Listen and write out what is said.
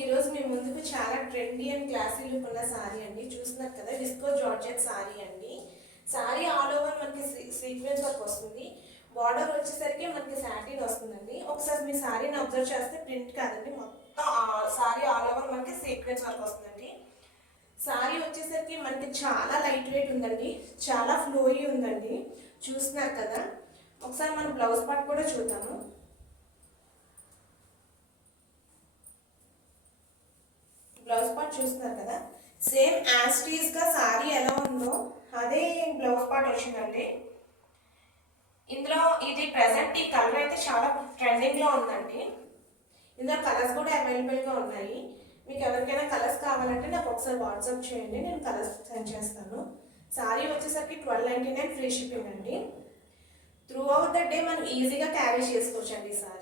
ఈరోజు మీ ముందుకు చాలా ట్రెండీ అండ్ క్లాసీ లుక్ ఉన్న సారీ అండి. చూస్తున్నారు కదా, విస్కో జార్జెట్ సారీ అండి. సారీ ఆల్ ఓవర్ మనకి సీక్వెన్స్ వర్క్ వస్తుంది. బార్డర్ వచ్చేసరికి మనకి సాటిన్ వస్తుందండి. ఒకసారి మీ సారీని అబ్జర్వ్ చేస్తే ప్రింట్ కాదండి, మొత్తం సారీ ఆల్ ఓవర్ మనకి సీక్వెన్స్ వర్క్ వస్తుందండి. సారీ వచ్చేసరికి మనకి చాలా లైట్ వెయిట్ ఉందండి, చాలా ఫ్లోయీ ఉందండి. చూస్తున్నారు కదా, ఒకసారి మనం బ్లౌజ్ పార్ట్ కూడా చూద్దాము. బ్లౌజ్ పార్ట్ చూస్తున్నారు కదా, సేమ్ యాస్టీస్గా సారీ ఎలా ఉందో అదే బ్లౌజ్ పార్ట్ వచ్చిందండి. ఇందులో ఇది ప్రజెంట్ ఈ కలర్ అయితే చాలా ట్రెండింగ్లో ఉందండి. ఇందులో కలర్స్ కూడా అవైలబుల్గా ఉన్నాయి. మీకు ఎవరికైనా కలర్స్ కావాలంటే నాకు ఒకసారి వాట్సాప్ చేయండి, నేను కలర్స్ సెండ్ చేస్తాను. సారీ వచ్చేసరికి 1299 ఫ్రీ షిప్పింగ్ అండి. త్రూ అవుట్ ద డే మనం ఈజీగా క్యారీ చేసుకోవచ్చు అండి ఈ సారీ.